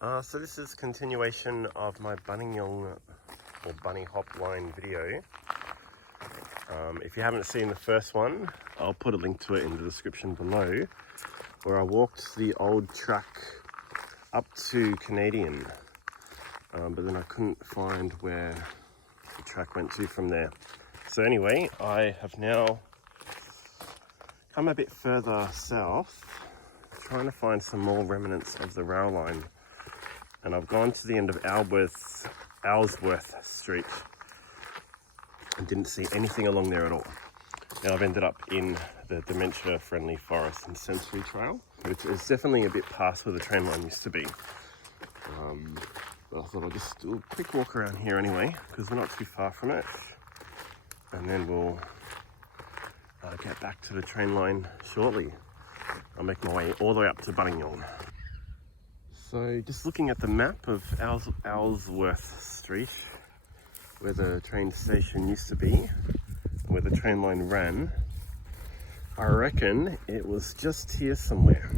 So this is continuation of my Buninyong or Bunny Hop Line video. If you haven't seen the first one, I'll put a link to it in the description below, where I walked the old track up to Canadian, but then I couldn't find where the track went to from there. So anyway, I have now come a bit further south, trying to find some more remnants of the rail line. And I've gone to the end of Ellsworth Street and didn't see anything along there at all. Now I've ended up in the dementia-friendly forest and sensory trail, which is definitely a bit past where the train line used to be. But I thought I'll just do a quick walk around here anyway, because we're not too far from it. And then we'll get back to the train line shortly. I'll make my way all the way up to Buninyong. So just looking at the map of Ellsworth Street, where the train station used to be, where the train line ran, I reckon it was just here somewhere,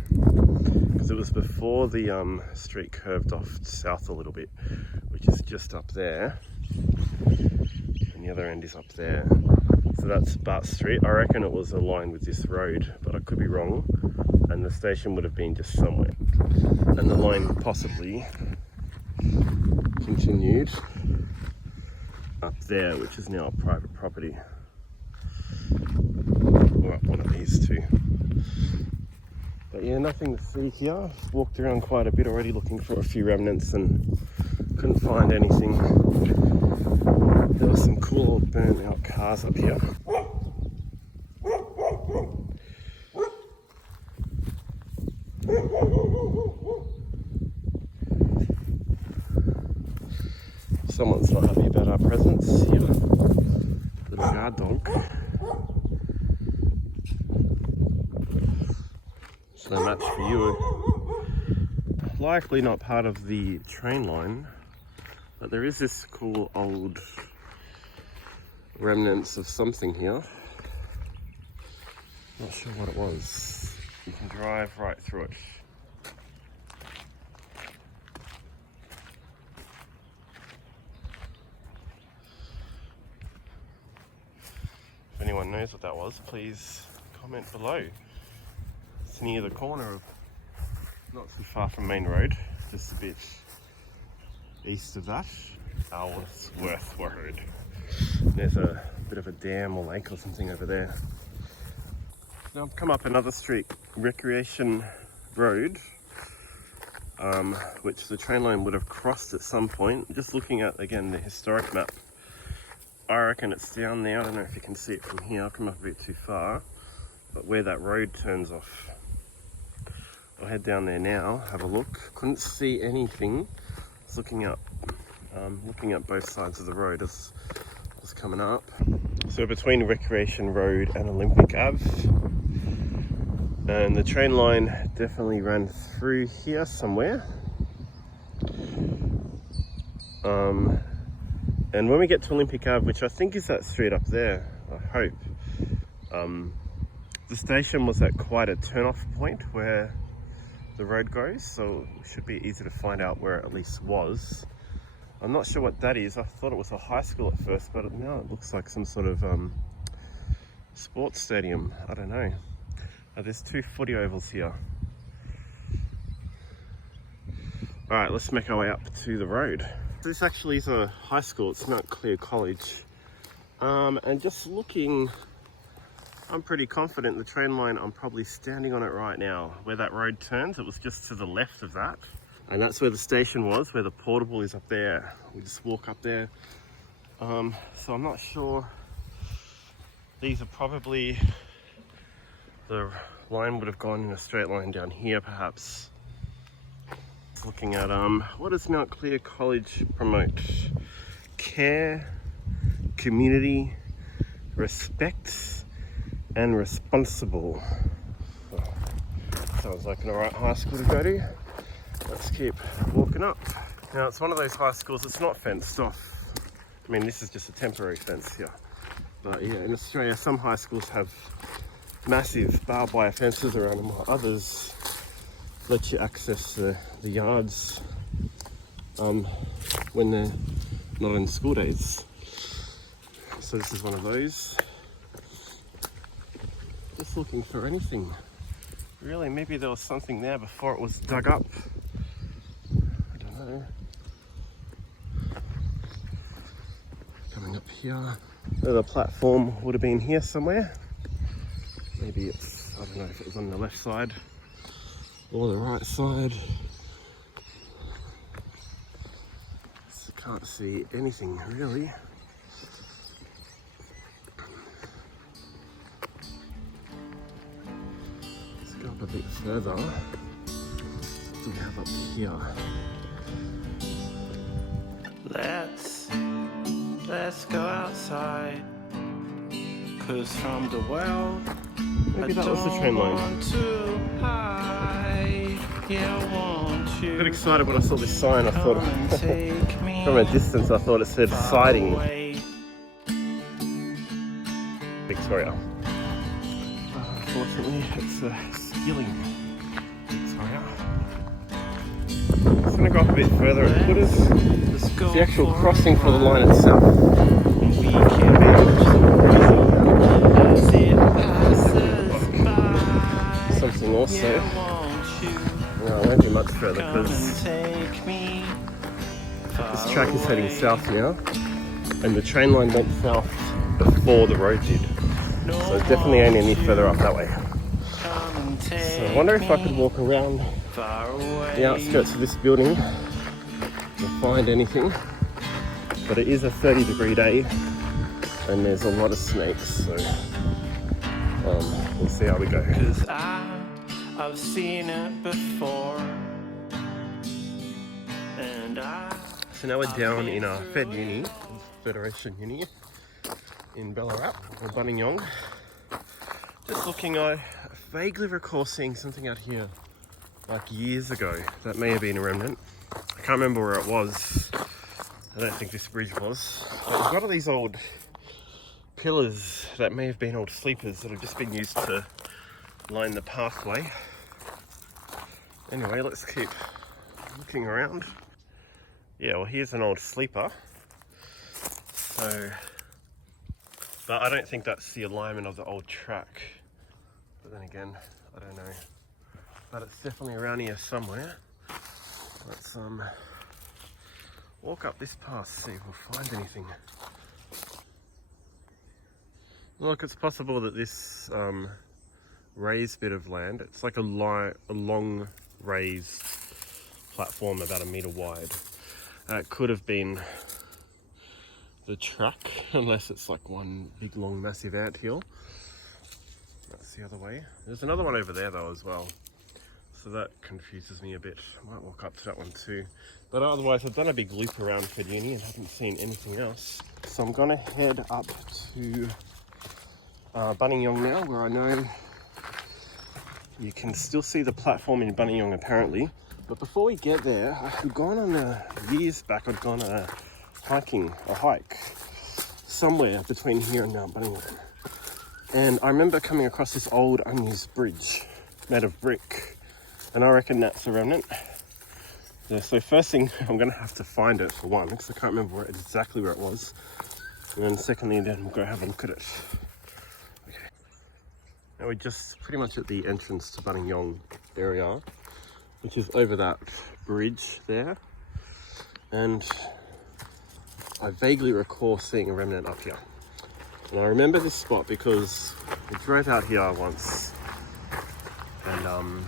because it was before the street curved off south a little bit, which is just up there, and the other end is up there. So that's Bart Street. I reckon it was aligned with this road, but I could be wrong, and the station would have been just somewhere. And the line possibly continued up there, which is now a private property. Or up one of these two. But yeah, nothing to see here. I've walked around quite a bit already looking for a few remnants and couldn't find anything. There were some cool old burnt out cars up here. Someone's not happy about our presence here. Little guard dog. It's no match for you. Likely not part of the train line, but there is this cool old remnants of something here. Not sure what it was. You can drive right through it. If anyone knows what that was, please comment below. It's near the corner of, not too far from Main Road, just a bit east of that, Ellsworth Road. There's a bit of a dam or lake or something over there. Now I've come up another street, Recreation Road, which the train line would have crossed at some point. Just looking at, again, the historic map, I reckon it's down there. I don't know if you can see it from here. I've come up a bit too far, but where that road turns off. I'll head down there now, have a look. Couldn't see anything. I was looking up, both sides of the road as I was coming up. So between Recreation Road and Olympic Ave, and the train line definitely ran through here somewhere. And when we get to Olympic Ave, which I think is that street up there, I hope, the station was at quite a turn-off point where the road goes, so it should be easy to find out where it at least was. I'm not sure what that is. I thought it was a high school at first, but now it looks like some sort of sports stadium. I don't know. There's two footy ovals here. Alright, let's make our way up to the road. This actually is a high school. It's Mount Clear College. And just looking, I'm pretty confident the train line, I'm probably standing on it right now. Where that road turns, it was just to the left of that. And that's where the station was, where the portable is up there. We just walk up there. So I'm not sure. These are probably, the line would have gone in a straight line down here perhaps. Looking at, what does Mount Clear College promote? Care, community, respect, and responsible. Oh, sounds like an alright high school to go to. Let's keep walking up. Now it's one of those high schools that's not fenced off. I mean, this is just a temporary fence here. But yeah, in Australia, some high schools have massive barbed wire fences around them, while others let you access the yards when they're not in school days. So this is one of those. Just looking for anything. Really, maybe there was something there before it was dug up. I don't know. Coming up here. The platform would have been here somewhere. Maybe it's, I don't know if it was on the left side or the right side. So can't see anything really. Let's go up a bit further. What do we have up here? Let's go outside, 'cause from the world Maybe that was the train line. I got excited when I saw this sign. I thought, from a distance, I thought it said siding Victoria. Unfortunately, it's a Skilling Victoria. It's going to go up a bit further and put us. It's the actual crossing for the line itself. Something also. No, it won't be much further because this track is heading south now, and the train line went south before the road did. So it definitely ain't any further up that way. So I wonder if I could walk around the outskirts of this building to find anything. But it is a 30-degree day and there's a lot of snakes, so we'll see how we go. Cause I've seen it before. So now we're down in a Federation Uni in Ballarat, or Buninyong. Just looking, I vaguely recall seeing something out here like years ago. That may have been a remnant. I can't remember where it was. I don't think this bridge was. But we've got all these old pillars that may have been old sleepers that have just been used to line the pathway. Anyway, let's keep looking around. Yeah, well, here's an old sleeper. So, but I don't think that's the alignment of the old track. But then again, I don't know. But it's definitely around here somewhere. Let's walk up this path, see if we'll find anything. Look, it's possible that this raised bit of land, it's like a long raised platform about 1 metre wide. It could have been the track, unless it's like one big long massive anthill. That's the other way. There's another one over there though as well. So that confuses me a bit. I might walk up to that one too. But otherwise, I've done a big loop around Uni and haven't seen anything else. So I'm gonna head up to Buninyong now, where I know you can still see the platform in Buninyong apparently. But before we get there, I've gone on years back, I'd gone a hike somewhere between here and Mount Buninyong. And I remember coming across this old unused bridge made of brick. And I reckon that's a remnant. Yeah, so first thing, I'm gonna have to find it for one, because I can't remember exactly where it was. And then secondly, then we'll go have a look at it. Okay. Now we're just pretty much at the entrance to Buninyong area, which is over that bridge there. And I vaguely recall seeing a remnant up here. And I remember this spot because we drove out here once and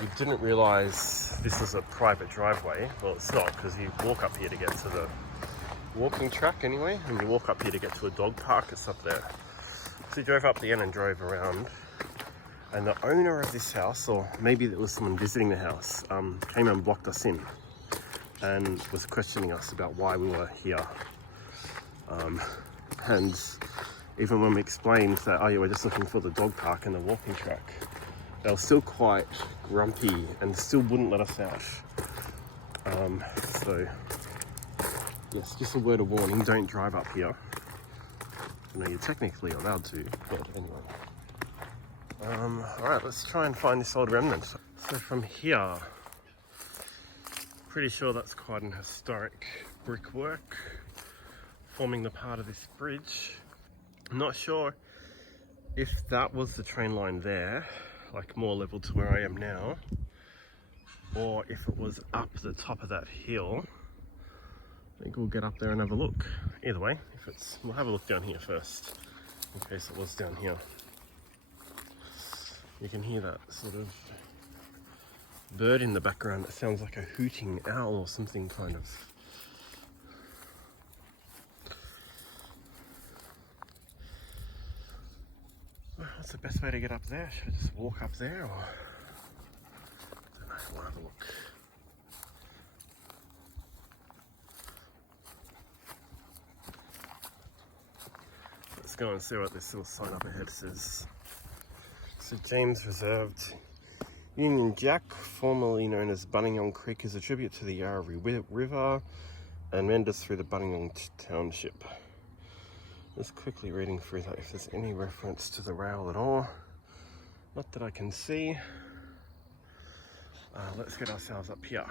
we didn't realise this was a private driveway. Well, it's not, because you walk up here to get to the walking track anyway, and you walk up here to get to a dog park, it's up there. So we drove up the end and drove around, and the owner of this house, or maybe it was someone visiting the house, came and blocked us in and was questioning us about why we were here. And even when we explained that, oh yeah, we're just looking for the dog park and the walking track, they were still quite grumpy and still wouldn't let us out. So, yes, just a word of warning, don't drive up here. I know you're technically allowed to, but anyway. Alright, let's try and find this old remnant. So from here, Pretty sure that's quite an historic brickwork forming the part of this bridge. I'm not sure if that was the train line there, like more level to where I am now, or if it was up the top of that hill. I think we'll get up there and have a look. Either way, we'll have a look down here first, in case it was down here. You can hear that sort of bird in the background that sounds like a hooting owl or something, kind of. What's the best way to get up there? Should I just walk up there, or? I don't know, we'll have a look. Let's go and see what this little sign up ahead says. So James Reserved Union Jack, formerly known as Buninyong Creek, is a tribute to the Yarra River and meanders through the Buninyong Township. Just quickly reading through that, if there's any reference to the rail at all. Not that I can see. Let's get ourselves up here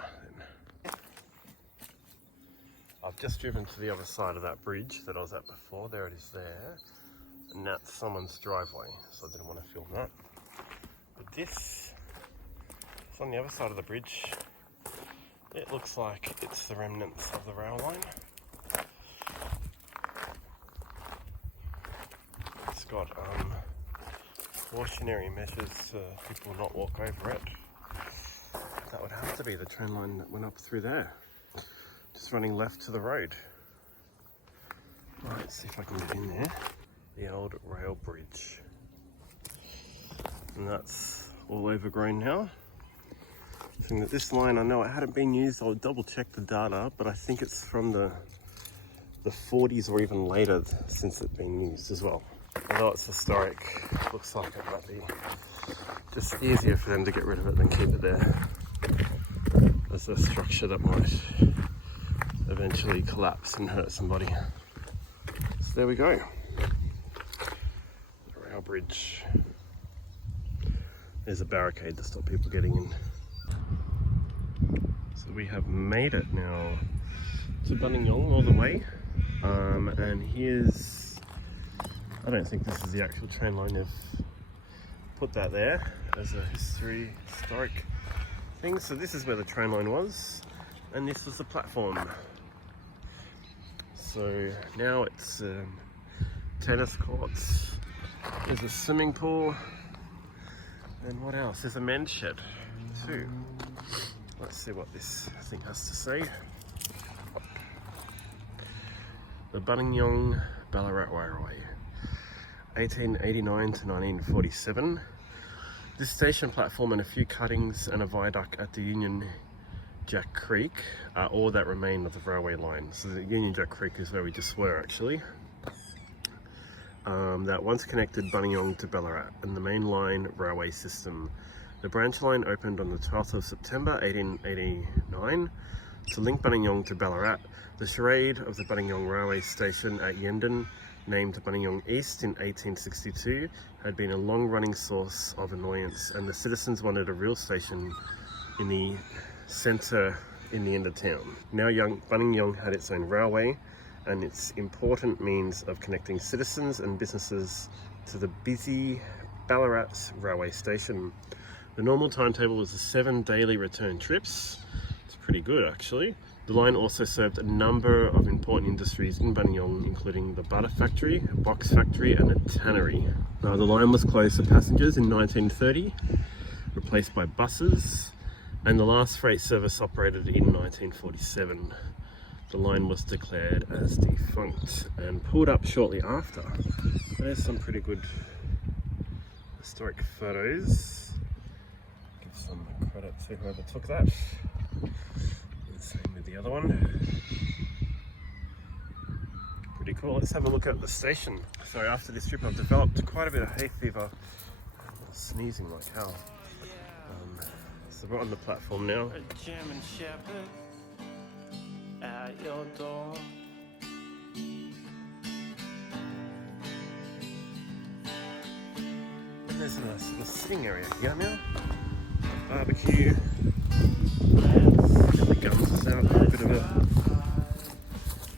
then. I've just driven to the other side of that bridge that I was at before. There it is there. And that's someone's driveway, so I didn't want to film that. But this is on the other side of the bridge. It looks like it's the remnants of the rail line. It's got cautionary measures so people not walk over it. That would have to be the train line that went up through there. Just running left to the road. Right, let's see if I can get in there. The old rail bridge. And that's all overgrown now. I think that this line, I know it hadn't been used, I'll double check the data, but I think it's from the 40s or even later since it's been used as well. Although it's historic, looks like it might be just easier for them to get rid of it than keep it there as a structure that might eventually collapse and hurt somebody. So there we go. The rail bridge. There's a barricade to stop people getting in. So we have made it now to Buninyong all the way. And here's, I don't think this is the actual train line. They've put that there as a historic thing. So this is where the train line was, and this was the platform. So now it's tennis courts, there's a swimming pool, and what else? There's a men's shed too. Let's see what this thing has to say. The Buninyong Ballarat Railway, 1889 to 1947. This station platform and a few cuttings and a viaduct at the Union Jack Creek are all that remain of the railway line. So the Union Jack Creek is where we just were actually. That once connected Buninyong to Ballarat and the main line railway system. The branch line opened on the 12th of September 1889 to link Buninyong to Ballarat. The charade of the Buninyong railway station at Yendon, named Buninyong East in 1862, had been a long-running source of annoyance, and the citizens wanted a real station in the centre in the end of town. Now Buninyong had its own railway and its important means of connecting citizens and businesses to the busy Ballarat railway station. The normal timetable was 7 daily return trips. It's pretty good actually. The line also served a number of important industries in Buninyong, including the butter factory, a box factory and a tannery. The line was closed to passengers in 1930, replaced by buses, and the last freight service operated in 1947. The line was declared as defunct and pulled up shortly after. There's some pretty good historic photos. Give some credit to whoever took that. Same with the other one. Pretty cool. Let's have a look at the station. So after this trip I've developed quite a bit of hay fever. I'm sneezing like hell. So we're on the platform now. A German shepherd at your door. And there's a sort of sitting area here now. Barbecue. Get the guns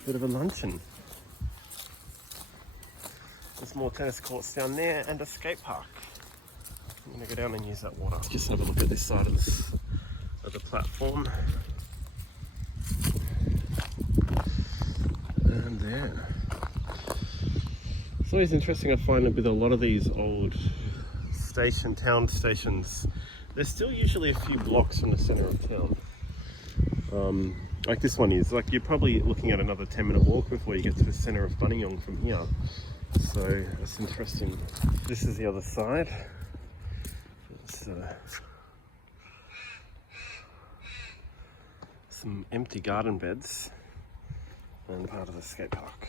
bit of a luncheon. There's more tennis courts down there and a skate park. I'm gonna go down and use that water. Just have a look at this side of the platform. And there. It's always interesting, I find, with a lot of these old town stations, there's still usually a few blocks from the centre of town. Like this one is, like you're probably looking at another 10-minute walk before you get to the centre of Buninyong from here. So that's interesting. This is the other side. It's some empty garden beds and part of the skate park.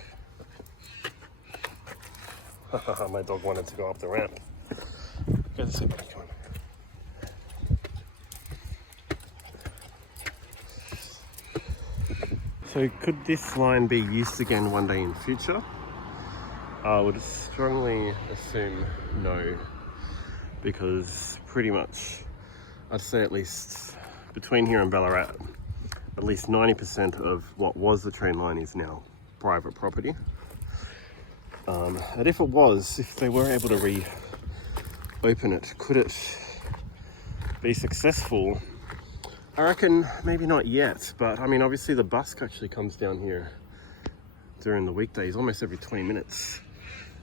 My dog wanted to go up the ramp. Go this way, buddy, come on. So could this line be used again one day in future? I would strongly assume no, because pretty much, I'd say at least between here and Ballarat, at least 90% of what was the train line is now private property. And if they were able to reopen it, could it be successful? I reckon maybe not yet, but I mean, obviously the bus actually comes down here during the weekdays, almost every 20 minutes.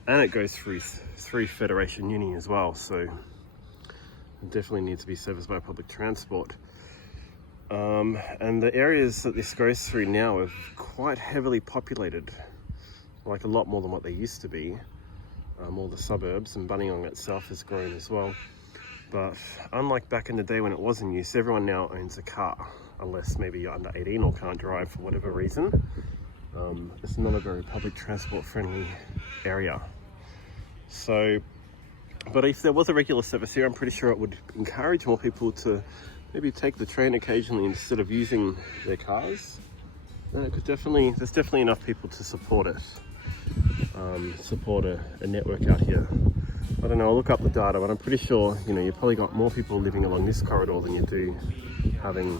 And it goes through Federation Uni as well, so it definitely needs to be serviced by public transport. And the areas that this goes through now are quite heavily populated, like a lot more than what they used to be. All the suburbs, and Buninyong itself has grown as well. But unlike back in the day when it was in use, everyone now owns a car, unless maybe you're under 18 or can't drive for whatever reason. It's not a very public transport friendly area. So, but if there was a regular service here, I'm pretty sure it would encourage more people to maybe take the train occasionally instead of using their cars. And it could there's definitely enough people to support it, support a network out here. I don't know, I'll look up the data, but I'm pretty sure, you've probably got more people living along this corridor than you do having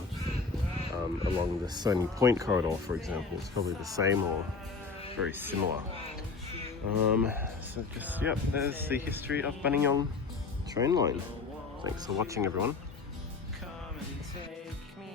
along the Stony Point corridor, for example. It's probably the same or very similar. So just, yep, there's the history of Buninyong train line. Thanks for watching, everyone. Come and take me